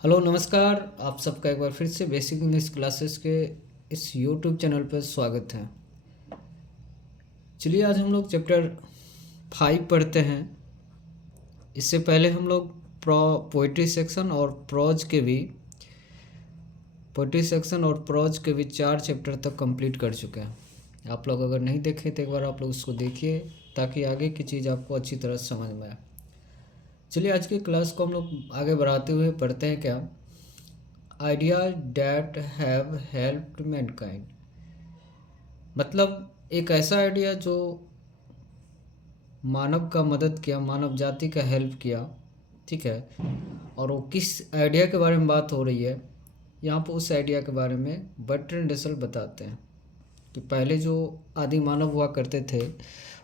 Hello नमस्कार। आप सबका एक बार फिर से बेसिक इंग्लिश क्लासेस के इस यूट्यूब चैनल पर स्वागत है। चलिए आज हम लोग चैप्टर 5 पढ़ते हैं। इससे पहले हम लोग पोइट्री सेक्शन और प्रोज के भी 4 चैप्टर तक कंप्लीट कर चुके हैं। आप लोग अगर नहीं देखे तो एक बार आप लोग उसको देखिए ताकि आगे की चीज़ आपको अच्छी तरह समझ में आए। चलिए आज की क्लास को हम लोग आगे बढ़ाते हुए पढ़ते हैं क्या ideas that have helped Mankind. मतलब एक ऐसा आइडिया जो मानव का मदद किया, मानव जाति का हेल्प किया। ठीक है। और वो किस आइडिया के बारे में बात हो रही है, यहाँ पर उस आइडिया के बारे में बर्ट्रैंड रसल बताते हैं कि पहले जो आदि मानव हुआ करते थे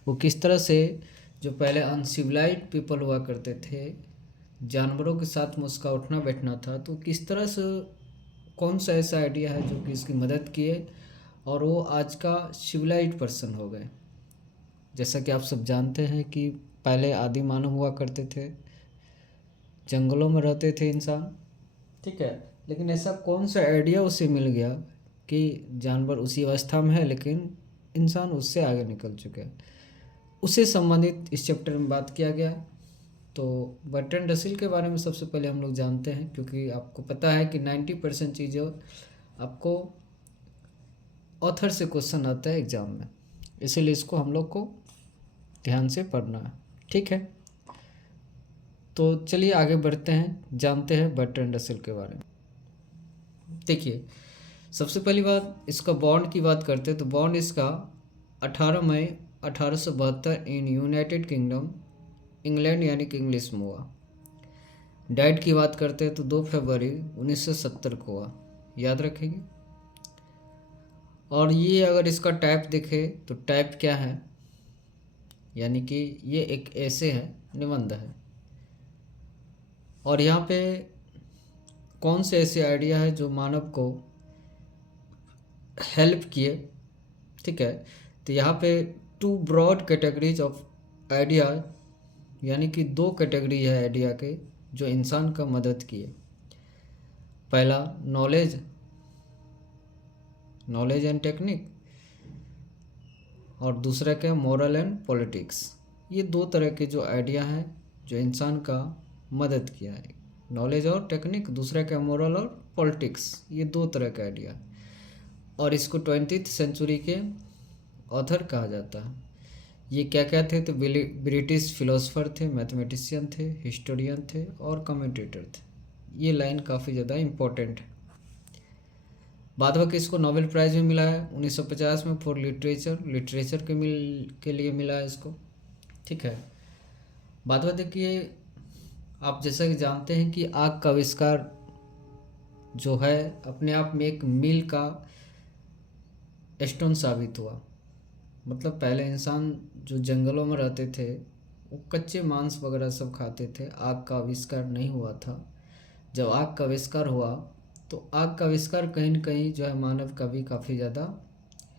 वो किस तरह से, जो पहले अनसिविलाइज्ड पीपल हुआ करते थे, जानवरों के साथ में उसका उठना बैठना था, तो किस तरह से कौन सा ऐसा आइडिया है जो कि इसकी मदद किए और वो आज का सिविलाइज्ड पर्सन हो गए। जैसा कि आप सब जानते हैं कि पहले आदि मानव हुआ करते थे, जंगलों में रहते थे इंसान। ठीक है। लेकिन ऐसा कौन सा आइडिया उसे मिल गया कि जानवर उसी अवस्था में है लेकिन इंसान उससे आगे निकल चुके हैं, उससे संबंधित इस चैप्टर में बात किया गया। तो बर्ट्रैंड रसल के बारे में सबसे पहले हम लोग जानते हैं, क्योंकि आपको पता है कि 90% चीज़ें आपको ऑथर से क्वेश्चन आता है एग्ज़ाम में, इसीलिए इसको हम लोग को ध्यान से पढ़ना है। ठीक है। तो चलिए आगे बढ़ते हैं, जानते हैं बर्ट्रैंड रसल के बारे में। देखिए सबसे पहली बात, इसका बॉन्ड की बात करते हैं तो बॉन्ड इसका 18 मई 1872 इन यूनाइटेड किंगडम इंग्लैंड यानी कि इंग्लिश में हुआ। डेट की बात करते हैं तो 2 फरवरी 1970 को हुआ, याद रखेंगे। और ये अगर इसका टाइप देखे तो टाइप क्या है, यानी कि ये एक ऐसे है, निबंध है। और यहाँ पे कौन से ऐसे आइडिया है जो मानव को हेल्प किए। ठीक है। तो यहाँ पे 2 ब्रॉड कैटेगरीज ऑफ आइडिया, यानी कि 2 कैटेगरी है आइडिया के जो इंसान का मदद किए। पहला नॉलेज एंड टेक्निक, और दूसरा क्या मोरल एंड पॉलिटिक्स। ये 2 तरह के जो आइडिया हैं जो इंसान का मदद किया है, नॉलेज और टेक्निक, दूसरा क्या मोरल और पॉलिटिक्स, ये 2 तरह का आइडिया। और इसको 20th सेंचुरी के ऑथर कहा जाता है। ये क्या क्या थे तो ब्रिटिश फिलोसफर थे, मैथमेटिशियन थे, हिस्टोरियन थे और कमेंटेटर थे। ये लाइन काफ़ी ज़्यादा इम्पोर्टेंट है। बाद में इसको नोबेल प्राइज़ भी मिला है 1950 में फॉर लिटरेचर के लिए मिला है इसको। ठीक है। बाद में देखिए, आप जैसा कि जानते हैं कि आग का आविष्कार जो है अपने आप में एक मील का स्टोन साबित हुआ। मतलब पहले इंसान जो जंगलों में रहते थे वो कच्चे मांस वगैरह सब खाते थे, आग का आविष्कार नहीं हुआ था। जब आग का आविष्कार हुआ तो आग का आविष्कार कहीं न कहीं जो है मानव का भी काफ़ी ज़्यादा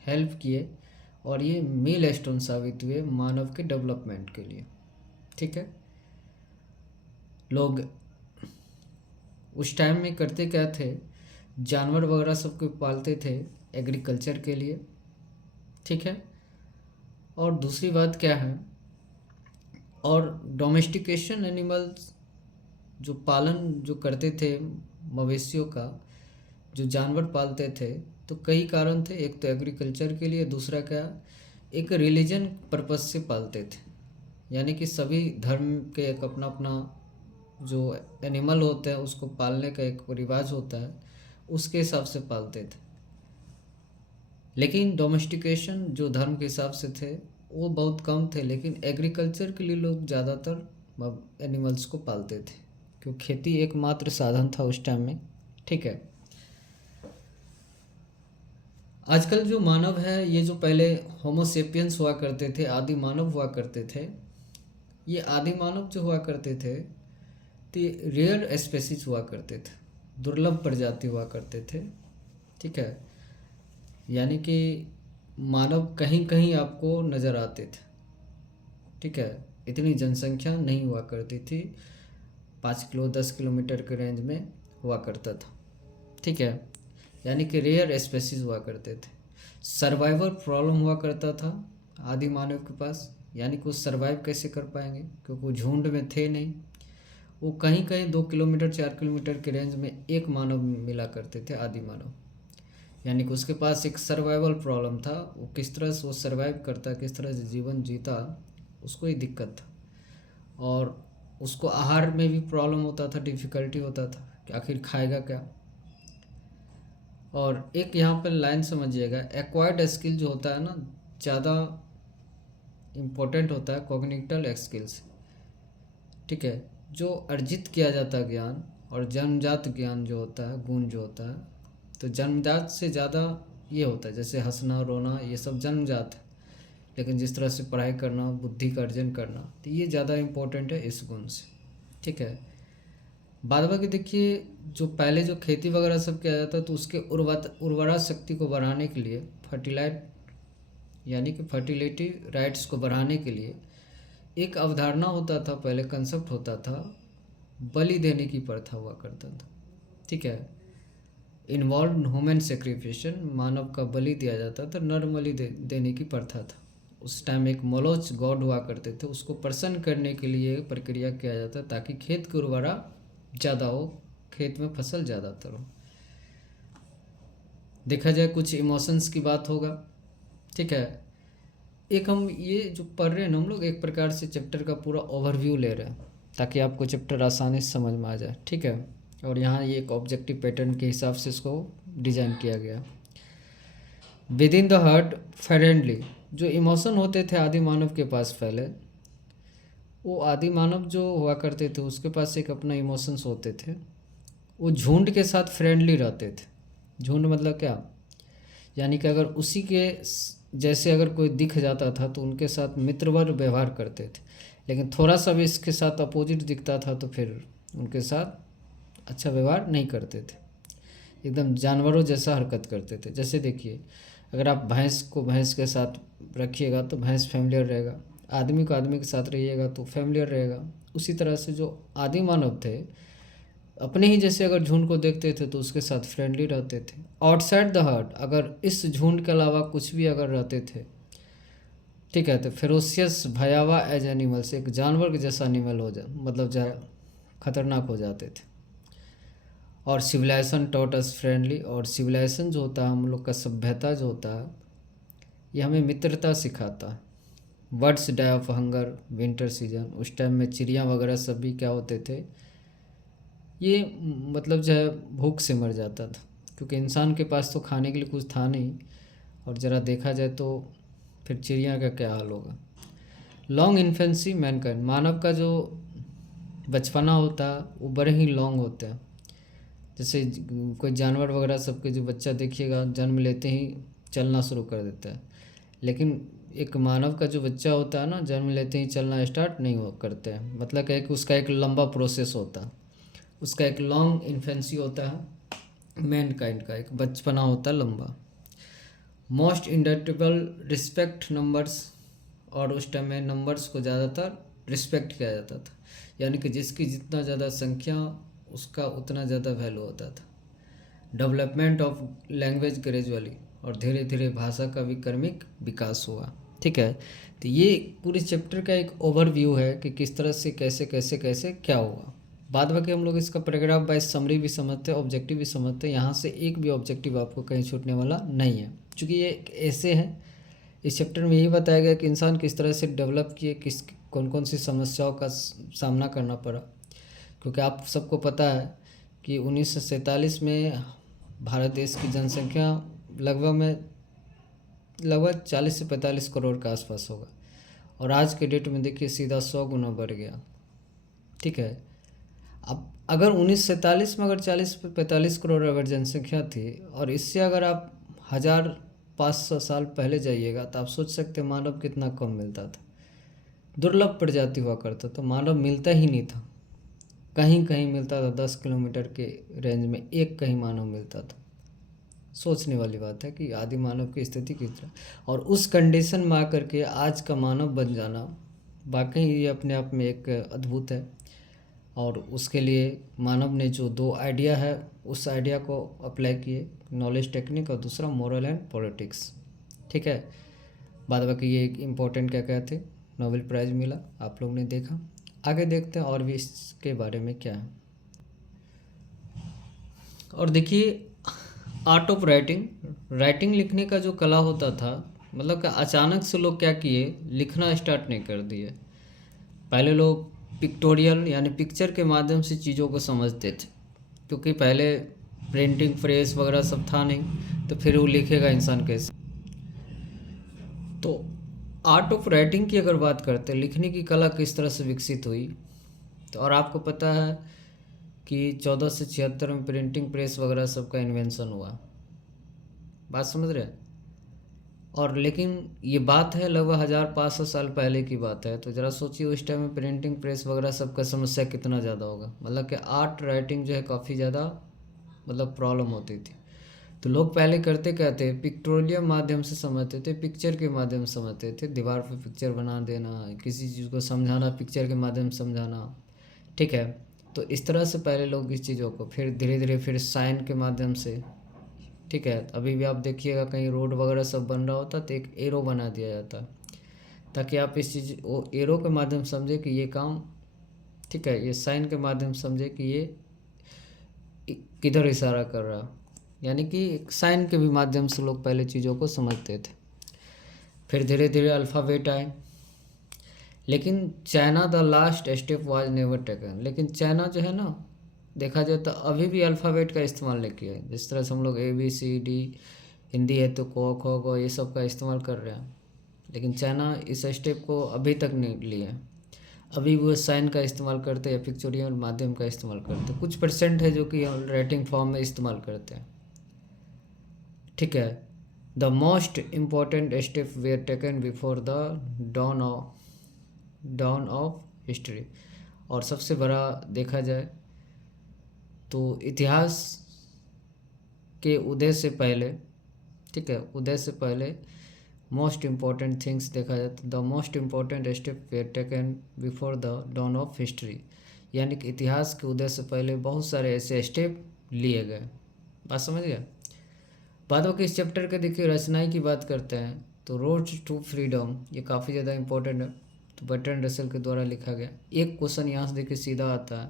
हेल्प किए और ये मील स्टोन साबित हुए मानव के डेवलपमेंट के लिए। ठीक है। लोग उस टाइम में करते क्या थे, जानवर वगैरह सबको पालते थे एग्रीकल्चर के लिए। ठीक है। और दूसरी बात क्या है, और डोमेस्टिकेशन एनिमल्स जो पालन जो करते थे मवेशियों का, जो जानवर पालते थे, तो कई कारण थे। एक तो एग्रीकल्चर के लिए, दूसरा क्या, एक रिलीजन पर्पस से पालते थे, यानी कि सभी धर्म के एक अपना अपना जो एनिमल होते हैं उसको पालने का एक रिवाज होता है, उसके हिसाब से पालते थे। लेकिन डोमेस्टिकेशन जो धर्म के हिसाब से थे वो बहुत कम थे, लेकिन एग्रीकल्चर के लिए लोग ज़्यादातर एनिमल्स को पालते थे क्योंकि खेती एकमात्र साधन था उस टाइम में। ठीक है। आजकल जो मानव है, ये जो पहले होमोसेपियंस हुआ करते थे, आदि मानव हुआ करते थे, ये आदि मानव जो हुआ करते थे तो ये रेयर स्पेसीज हुआ करते थे, दुर्लभ प्रजाति हुआ करते थे। ठीक है। यानी कि मानव कहीं कहीं आपको नज़र आते थे। ठीक है। इतनी जनसंख्या नहीं हुआ करती थी, 5 किलो 10 किलोमीटर के रेंज में हुआ करता था, ठीक है, यानी कि रेयर स्पेसीज हुआ करते थे। सर्वाइवल प्रॉब्लम हुआ करता था आदि मानव के पास, यानी कि वो सर्वाइव कैसे कर पाएंगे, क्योंकि वो झुंड में थे नहीं। वो कहीं कहीं 2 किलोमीटर 4 किलोमीटर के रेंज में एक मानव मिला करते थे, आदि मानव, यानी कि उसके पास एक सर्वाइवल प्रॉब्लम था। वो किस तरह से वो सर्वाइव करता, किस तरह से जीवन जीता, उसको ही दिक्कत था। और उसको आहार में भी प्रॉब्लम होता था, डिफ़िकल्टी होता था कि आखिर खाएगा क्या। और एक यहाँ पर लाइन समझिएगा, एक्वायर्ड स्किल जो होता है ना, ज़्यादा इम्पोर्टेंट होता है कॉग्निटिव स्किल्स, ठीक है, जो अर्जित किया जाता है ज्ञान और जन्मजात ज्ञान जो होता है, गुण जो होता है, तो जन्मजात से ज़्यादा ये होता है, जैसे हंसना रोना ये सब जन्मजात है, लेकिन जिस तरह से पढ़ाई करना, बुद्धि का अर्जन करना, तो ये ज़्यादा इम्पोर्टेंट है इस गुण से, ठीक है। बाद बाकी देखिए, जो पहले जो खेती वगैरह सब किया जाता है, तो उसके उर्वरा शक्ति को बढ़ाने के लिए यानी कि फर्टिलिटी राइट्स को बढ़ाने के लिए एक अवधारणा होता था, पहले कंसेप्ट होता था, बलि देने की प्रथा हुआ करता था, ठीक है। इन्वॉल्व ह्यूमन सेक्रिफिकेशन, मानव का बलि दिया जाता था, नर बलि देने की प्रथा था। उस टाइम एक मोलोच गॉड हुआ करते थे, उसको प्रसन्न करने के लिए प्रक्रिया किया जाता ताकि खेत की उर्वरा ज़्यादा हो, खेत में फसल ज़्यादातर हो। देखा जाए कुछ इमोशंस की बात होगा, ठीक है। एक हम ये जो पढ़ रहे हैं ना हम लोग, एक प्रकार से चैप्टर का पूरा ओवरव्यू ले रहे हैं ताकि आपको चैप्टर आसानी से समझ में आ जाए, ठीक है। और यहाँ ये एक ऑब्जेक्टिव पैटर्न के हिसाब से इसको डिज़ाइन किया गया। With in the heart friendly, जो इमोशन होते थे आदि मानव के पास पहले, वो आदि मानव जो हुआ करते थे उसके पास एक अपना इमोशंस होते थे। वो झुंड के साथ फ्रेंडली रहते थे। झुंड मतलब क्या, यानी कि अगर उसी के जैसे अगर कोई दिख जाता था तो उनके साथ मित्रवत व्यवहार करते थे, लेकिन थोड़ा सा भी इसके साथ अपोजिट दिखता था तो फिर उनके साथ अच्छा व्यवहार नहीं करते थे, एकदम जानवरों जैसा हरकत करते थे। जैसे देखिए, अगर आप भैंस को भैंस के साथ रखिएगा तो भैंस फैमिलियर रहेगा, आदमी को आदमी के साथ रहिएगा तो फैमिलियर रहेगा। उसी तरह से जो आदि मानव थे, अपने ही जैसे अगर झुंड को देखते थे तो उसके साथ फ्रेंडली रहते थे। आउटसाइड द हर्ड, अगर इस झुंड के अलावा कुछ भी अगर रहते थे, ठीक है, तो फेरोसियस भयावह एज एनिमल्स, एक जानवर के जैसा एनिमल हो जा मतलब खतरनाक हो जाते थे। और सिविलाइजेशन टॉट अस फ्रेंडली, और सिविलाइजेशन जो होता है, हम लोग का सभ्यता जो होता है, ये हमें मित्रता सिखाता है। Birds die of hunger winter season, उस टाइम में चिड़िया वगैरह सब भी क्या होते थे, ये मतलब जो है भूख से मर जाता था, क्योंकि इंसान के पास तो खाने के लिए कुछ था नहीं। और ज़रा देखा जाए तो फिर चिड़िया का क्या हाल होगा। लॉन्ग इन्फेंसी मैनकाइंड, मानव का जो बचपना होता है वो बड़े ही लॉन्ग होते हैं। जैसे कोई जानवर वगैरह सबके जो बच्चा देखिएगा जन्म लेते ही चलना शुरू कर देता है, लेकिन एक मानव का जो बच्चा होता है ना, जन्म लेते ही चलना स्टार्ट नहीं हो करते हैं। मतलब क्या है कि उसका एक लंबा प्रोसेस होता है, उसका एक लॉन्ग इन्फेंसी होता है, मैनकाइंड का एक बचपना होता है लंबा। मोस्ट इंडक्टिबल रिस्पेक्ट नंबर्स, और उस टाइम में नंबर्स को ज़्यादातर रिस्पेक्ट किया जाता था, यानी कि जिसकी जितना ज़्यादा संख्या उसका उतना ज़्यादा वैल्यू होता था। डेवलपमेंट ऑफ लैंग्वेज ग्रेजुअली, और धीरे धीरे भाषा का भी क्रमिक विकास हुआ, ठीक है। तो ये पूरे चैप्टर का एक ओवरव्यू है कि किस तरह से कैसे कैसे कैसे क्या हुआ। बाद बाकी हम लोग इसका पैराग्राफ बाय समरी भी समझते हैं, ऑब्जेक्टिव भी समझते हैं। यहाँ से एक भी ऑब्जेक्टिव आपको कहीं छूटने वाला नहीं है, क्योंकि ये ऐसे हैं। इस चैप्टर में यही बताया गया कि इंसान किस तरह से डेवलप किए, कौन कौन सी समस्याओं का सामना करना पड़ा। क्योंकि आप सबको पता है कि 1947 में भारत देश की जनसंख्या लगभग 40 से 45 करोड़ के आसपास होगा, और आज के डेट में देखिए सीधा 100 गुना बढ़ गया, ठीक है। अब अगर 1947 में अगर 40 से 45 करोड़ अगर जनसंख्या थी, और इससे अगर आप 1500 साल पहले जाइएगा तो आप सोच सकते हैं मानव कितना कम मिलता था। दुर्लभ प्रजाति हुआ करता तो मानव मिलता ही नहीं था, कहीं कहीं मिलता था, 10 किलोमीटर के रेंज में एक कहीं मानव मिलता था। सोचने वाली बात है कि आदि मानव की स्थिति किस तरह, और उस कंडीशन में आकर के आज का मानव बन जाना वाकई ये अपने आप में एक अद्भुत है। और उसके लिए मानव ने जो दो आइडिया है उस आइडिया को अप्लाई किए, नॉलेज टेक्निक और दूसरा मोरल एंड पॉलिटिक्स। ठीक है, बाद बाकी ये इम्पोर्टेंट क्या क्या थे, नोबेल प्राइज़ मिला, आप लोग ने देखा। आगे देखते हैं और भी इसके बारे में क्या है। और देखिए, आर्ट ऑफ राइटिंग, राइटिंग लिखने का जो कला होता था, मतलब कि अचानक से लोग क्या किए, लिखना स्टार्ट नहीं कर दिए। पहले लोग पिक्टोरियल यानी पिक्चर के माध्यम से चीज़ों को समझते थे, क्योंकि पहले प्रिंटिंग प्रेस वगैरह सब था नहीं, तो फिर वो लिखेगा इंसान कैसे। तो आर्ट ऑफ राइटिंग की अगर बात करते हैं, लिखने की कला किस तरह से विकसित हुई, तो और आपको पता है कि 1476 में प्रिंटिंग प्रेस वगैरह सब का इन्वेंशन हुआ, बात समझ रहे हैं। और लेकिन ये बात है लगभग 1500 साल पहले की बात है, तो ज़रा सोचिए उस टाइम में प्रिंटिंग प्रेस वगैरह सब का समस्या कितना ज़्यादा होगा, मतलब कि आर्ट राइटिंग जो है काफ़ी ज़्यादा मतलब प्रॉब्लम होती थी। तो लोग पहले करते क्या थे, पिक्टोरियल माध्यम से समझते थे, पिक्चर के माध्यम से समझते थे, दीवार पे पिक्चर बना देना, किसी चीज़ को समझाना पिक्चर के माध्यम से समझाना। ठीक है, तो इस तरह से पहले लोग इस चीज़ों को, फिर धीरे धीरे फिर साइन के माध्यम से। ठीक है, अभी भी आप देखिएगा कहीं रोड वगैरह सब बन रहा होता तो एक एरो बना दिया जाता, ताकि आप इस चीज़ वो एरो के माध्यम से समझे कि ये काम, ठीक है, ये साइन के माध्यम से समझे कि ये किधर इशारा कर रहा, यानी कि एक साइन के भी माध्यम से लोग पहले चीज़ों को समझते थे। फिर धीरे धीरे अल्फ़ाबेट आए, लेकिन China the last step was never taken. लेकिन चाइना जो है ना, देखा जाए तो अभी भी अल्फ़ाबेट का इस्तेमाल नहीं किया है। जिस तरह से हम लोग ABCD, हिंदी है तो क ख ग ये सब का इस्तेमाल कर रहे हैं, लेकिन चाइना इस स्टेप को अभी तक नहीं लिया है। अभी वो साइन का इस्तेमाल करते हैं या पिक्चोरियल माध्यम का इस्तेमाल करते हैं, कुछ परसेंट है जो कि राइटिंग फॉर्म में इस्तेमाल करते हैं। ठीक है, the most important step were taken before the down of history. और सबसे बड़ा देखा जाए तो इतिहास के उदय से पहले, ठीक है, उदय से पहले मोस्ट इम्पॉर्टेंट थिंग्स देखा जाए तो the most important step were taken before the down of history, यानी कि इतिहास के उदय से पहले बहुत सारे ऐसे स्टेप लिए गए। बात समझ गया। बाद में इस चैप्टर के देखिए रचनाई की बात करते हैं तो रोड टू फ्रीडम, ये काफ़ी ज़्यादा इंपॉर्टेंट है, तो बर्ट्रैंड रसेल के द्वारा लिखा गया। एक क्वेश्चन यहाँ से देखिए सीधा आता है,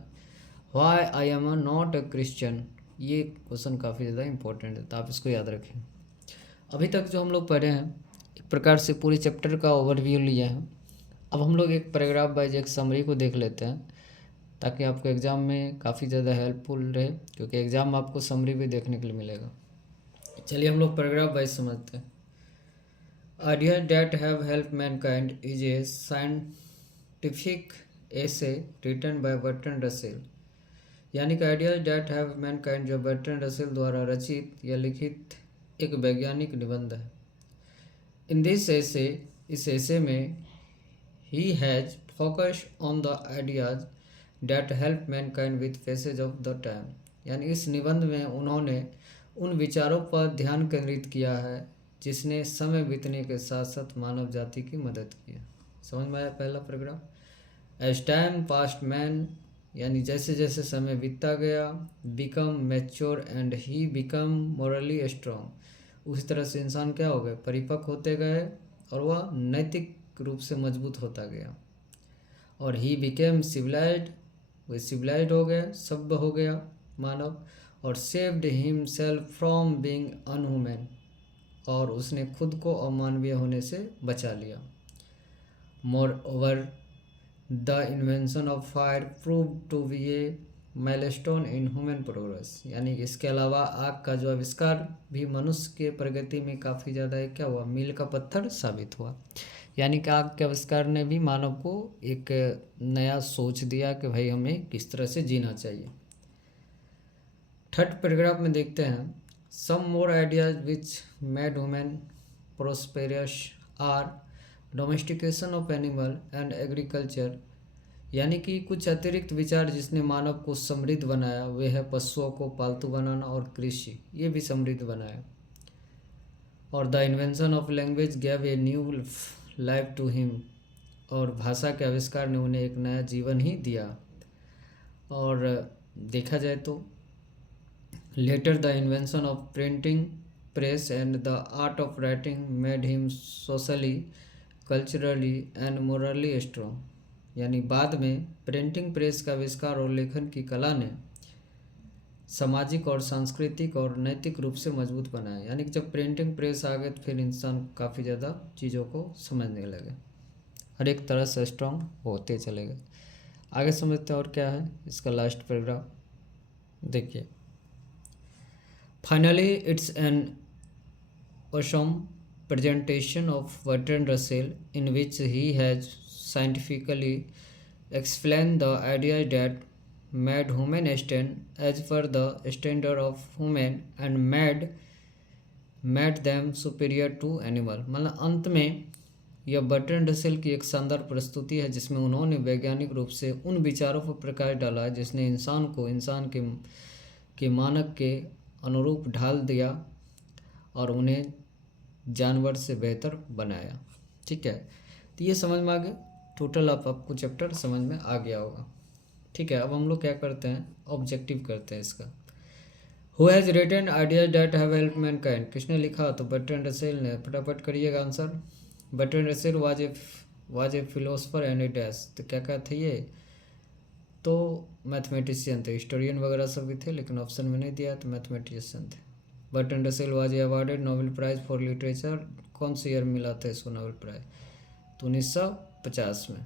why I am not a Christian. ये क्वेश्चन काफ़ी ज़्यादा इंपॉर्टेंट है, तो आप इसको याद रखें। अभी तक जो हम लोग पढ़े हैं, एक प्रकार से पूरे चैप्टर का ओवरव्यू लिया है। अब हम लोग एक पैराग्राफ वाइज एक समरी को देख लेते हैं, ताकि आपको एग्ज़ाम में काफ़ी ज़्यादा हेल्पफुल रहे, क्योंकि एग्ज़ाम में आपको समरी भी देखने के लिए मिलेगा। चलिए हम लोग पैराग्राफ वाइज समझते हैं। Idea that have help mankind is a scientific essay written by Bertrand Russell, यानी कि आइडियाज डैट हैव मैनकाइंड जो बर्ट्रैंड रसेल द्वारा रचित या लिखित एक वैज्ञानिक निबंध है। इन दिस एसे, इस एसे में he has focus on the ideas that help Mankind with passage of the time, यानी इस निबंध में उन्होंने उन विचारों पर ध्यान केंद्रित किया है जिसने समय बीतने के साथ साथ मानव जाति की मदद की है। समझ में आया पहला paragraph. As time passed man, यानी जैसे जैसे समय बीतता गया, become mature and he become morally strong, उसी तरह से इंसान क्या हो गए, परिपक्व होते गए और वह नैतिक रूप से मजबूत होता गया। और ही बिकेम सिविलाइज्ड, वह सिविलाइज्ड हो गए, सभ्य हो गया मानव। और saved himself from being unhuman, और उसने खुद को अमानवीय होने से बचा लिया। Moreover the invention of fire prove to be a milestone in human progress, यानी इसके अलावा आग का जो आविष्कार भी मनुष्य के प्रगति में काफ़ी ज़्यादा क्या हुआ, मील का पत्थर साबित हुआ। यानी कि आग के आविष्कार ने भी मानव को एक नया सोच दिया कि भाई हमें किस तरह से जीना चाहिए। थर्ड पैराग्राफ में देखते हैं, some more ideas which made women prosperous are domestication of animal and agriculture, यानी कि कुछ अतिरिक्त विचार जिसने मानव को समृद्ध बनाया वे है पशुओं को पालतू बनाना और कृषि, ये भी समृद्ध बनाया। और the invention of language gave a new life to him, और भाषा के आविष्कार ने उन्हें एक नया जीवन ही दिया। और देखा जाए तो later the invention of printing press and the art of writing made him socially culturally and morally strong. यानी बाद में प्रिंटिंग प्रेस का आविष्कार और लेखन की कला ने सामाजिक और सांस्कृतिक और नैतिक रूप से मजबूत बनाया। यानी कि जब प्रिंटिंग प्रेस आ गए तो फिर इंसान काफ़ी ज़्यादा चीज़ों को समझने लगे, हर एक तरह से स्ट्रॉन्ग होते चले गए। आगे समझते हैं और क्या है इसका लास्ट पैराग्राफ देखिए। Finally it's an awesome presentation of Bertrand Russell in which he has scientifically explained the idea that made human stand as per the standard of human and made them superior to animal। मतलब अंत में यह Bertrand Russell की एक शानदार प्रस्तुति है जिसमें उन्होंने वैज्ञानिक रूप से उन विचारों पर प्रकाश डाला जिसने इंसान को इंसान के मानक के अनुरूप ढाल दिया और उन्हें जानवर से बेहतर बनाया। ठीक है, तो ये समझ में आ गया। टोटल आपको चैप्टर समझ में आ गया होगा। ठीक है, अब हम लोग क्या करते हैं, ऑब्जेक्टिव करते हैं इसका। Who has written ideas that have help mankind, किसने लिखा? तो बर्ट्रैंड रसेल ने। फटाफट करिएगा answer. Bertrand Russell was a philosopher and a dash. तो क्या क्या थे ये? तो मैथमेटिशियन थे, हिस्टोरियन वगैरह सब भी थे, लेकिन ऑप्शन में नहीं दिया तो मैथमेटिशियन थे। Bertrand Russell was awarded Nobel prize for literature. कौन से ईयर मिला था इसको नोबेल प्राइज़? तो 1950 में।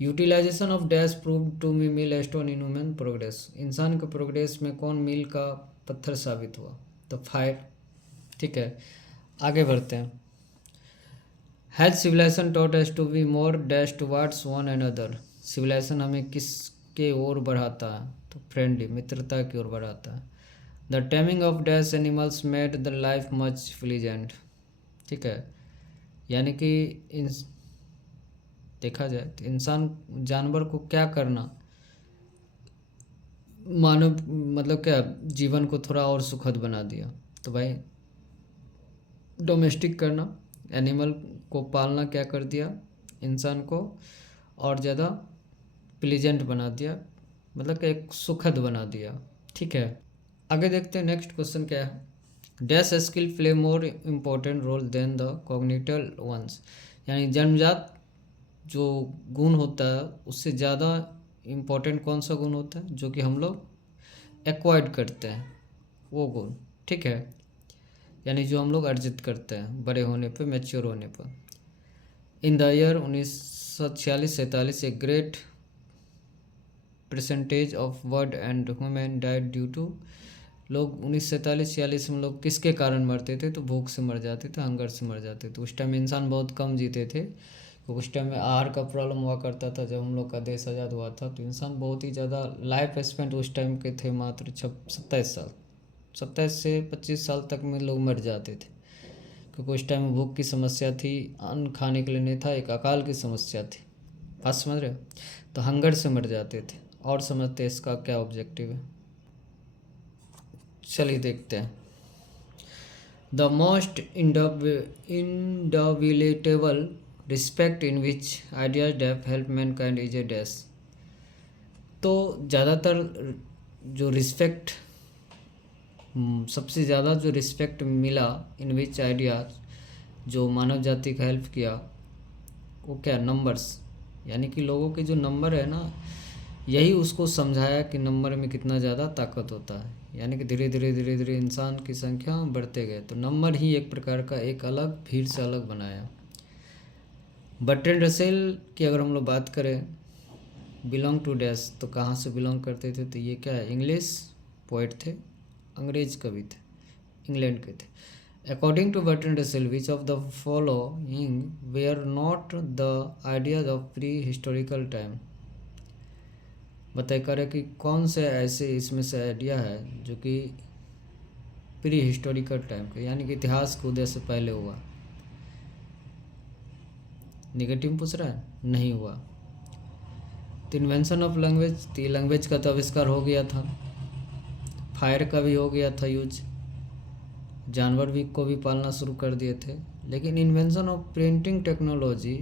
Utilization of dash prove to me milestone in human progress, इंसान के प्रोग्रेस में कौन मील का पत्थर साबित हुआ? तो फायर। ठीक है, आगे बढ़ते हैं। Has civilization taught us to be more dash towards one and other, civilization हमें किसके ओर बढ़ाता है? तो फ्रेंडली, मित्रता की ओर बढ़ाता है। The taming of dash animals made the life much pleasant. ठीक है, यानी कि देखा जाए तो इंसान जानवर को क्या करना, मानव मतलब क्या जीवन को थोड़ा और सुखद बना दिया। तो भाई डोमेस्टिक करना, एनिमल को पालना क्या कर दिया, इंसान को और ज़्यादा प्लीजेंट बना दिया, मतलब कि एक सुखद बना दिया। ठीक है, आगे देखते हैं नेक्स्ट क्वेश्चन क्या है। Dash skill play more important role than the cognitive ones, यानी जन्मजात जो गुण होता है उससे ज़्यादा इम्पोर्टेंट कौन सा गुण होता है जो कि हम लोग एक्वायर्ड करते हैं, वो गुण। ठीक है, यानी जो हम लोग अर्जित करते हैं बड़े होने पे, मैच्योर होने पर। In the year 1946-47 a great percentage of bird and human died due to, लोग 1947-46 में लोग किसके कारण मरते थे? तो भूख से मर जाते थे, हंगर से मर जाते थे। उस टाइम इंसान बहुत कम जीते थे, तो उस टाइम में आहार का प्रॉब्लम हुआ करता था। जब हम लोग का देश आज़ाद हुआ था तो इंसान बहुत ही ज़्यादा लाइफ स्पेंड उस टाइम के थे मात्र 27 साल, 27 से 25 साल तक में लोग मर जाते थे, क्योंकि उस टाइम में भूख की समस्या थी, अन्न खाने के लिए नहीं था, एक अकाल की समस्या थी। बात समझ रहे हो? तो हंगर से मर जाते थे। और समझते हैं इसका क्या ऑब्जेक्टिव है, चलिए देखते हैं। The most indubitable respect in which ideas have help mankind is a dash. तो ज़्यादातर जो रिस्पेक्ट, सबसे ज़्यादा जो रिस्पेक्ट मिला इन विच आइडियाज, जो मानव जाति का हेल्प किया, वो क्या? नंबर्स, यानी कि लोगों के जो नंबर है ना, यही उसको समझाया कि नंबर में कितना ज़्यादा ताकत होता है। यानी कि धीरे धीरे इंसान की संख्या बढ़ते गए, तो नंबर ही एक प्रकार का एक अलग भीड़ से अलग बनाया। बर्ट्रैंड रसेल की अगर हम लोग बात करें, बिलोंग टू डैश, तो कहाँ से बिलोंग करते थे? तो ये क्या है? इंग्लिश पोइट थे, अंग्रेज कवि थे, इंग्लैंड के थे। According to Bertrand Russell which of the following were not the ideas of pre historical time, बताया करे कि कौन से ऐसे इसमें से आइडिया है जो कि प्री हिस्टोरिकल टाइम के, यानी कि इतिहास के उदय से पहले हुआ। निगेटिव पूछ रहा है, नहीं हुआ। तो इन्वेंशन ऑफ लैंग्वेज, तो लैंग्वेज का तो आविष्कार हो गया था, फायर का भी हो गया था यूज, जानवर भी को भी पालना शुरू कर दिए थे। लेकिन इन्वेंशन ऑफ प्रिंटिंग टेक्नोलॉजी,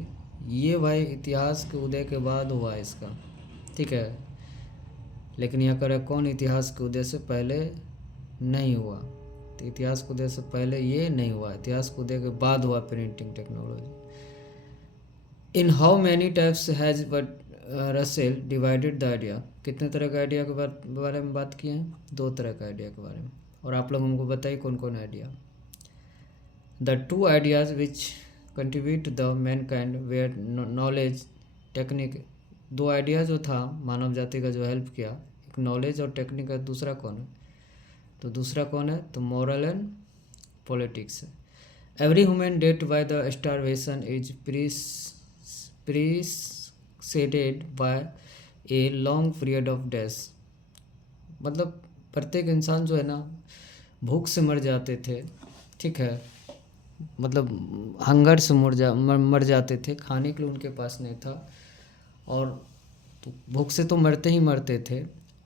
ये भाई इतिहास के उदय के बाद हुआ इसका। ठीक है, लेकिन यह करे कौन इतिहास के उदय से पहले नहीं हुआ। तो इतिहास के उदय से पहले ये नहीं हुआ, इतिहास के उदय के बाद हुआ printing technology. In how many types has Russell divided the idea. कितने तरह के आइडिया के बारे में बात किए हैं? 2 तरह के आइडिया के बारे में। और आप लोग हमको बताइए कौन कौन idea. The 2 ideas which contribute the mankind were knowledge technique. 2 idea जो था मानव जाति का जो हेल्प किया, एक नॉलेज और टेक्निक है, दूसरा कौन है? तो दूसरा कौन है? तो मॉरल एंड पॉलिटिक्स है। Every human dead by the starvation is preceded by a long period of death. मतलब प्रत्येक इंसान जो है ना भूख से मर जाते थे, ठीक है, मतलब हंगर से मर जाते थे, खाने के लिए उनके पास नहीं था, और तो भूख से तो मरते ही मरते थे,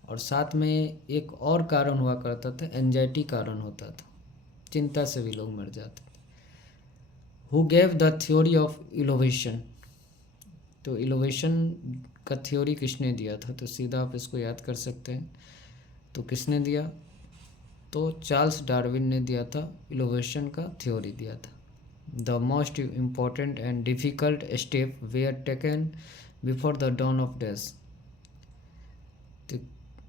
और साथ में एक और कारण हुआ करता था, एंजाइटी कारण होता था, चिंता से भी लोग मर जाते थे। Who gave the theory of innovation. तो इनोवेशन का थ्योरी किसने दिया था? तो सीधा आप इसको याद कर सकते हैं। तो किसने दिया? तो चार्ल्स डार्विन ने दिया था, इनोवेशन का थ्योरी दिया था। The most important and difficult step were taken before the dawn of days. तो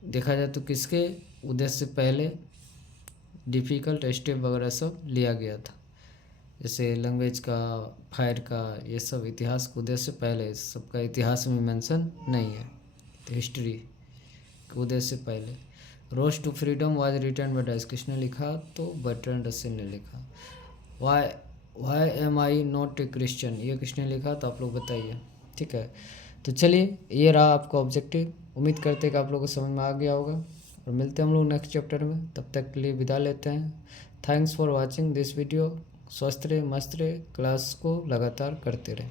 देखा जाए तो किसके उदय से पहले डिफ़िकल्ट स्टेप वगैरह सब लिया गया था, जैसे लैंग्वेज का, फायर का, ये सब इतिहास के उदय से पहले, सबका इतिहास में मेंशन नहीं है, तो हिस्ट्री के उदय से पहले। Roads to freedom was written by Dutch. किसने लिखा? तो बर्ट्रैंड रसेल ने लिखा। Why am I not a Christian, ये किसने लिखा? तो आप लोग बताइए, ठीक है। तो चलिए, ये रहा आपका ऑब्जेक्टिव। उम्मीद करते हैं कि आप लोगों को समझ में आ गया होगा, और मिलते हैं हम लोग नेक्स्ट चैप्टर में। तब तक के लिए विदा लेते हैं। Thanks for watching this video. स्वस्थ रहे, मस्त रहे, क्लास को लगातार करते रहे।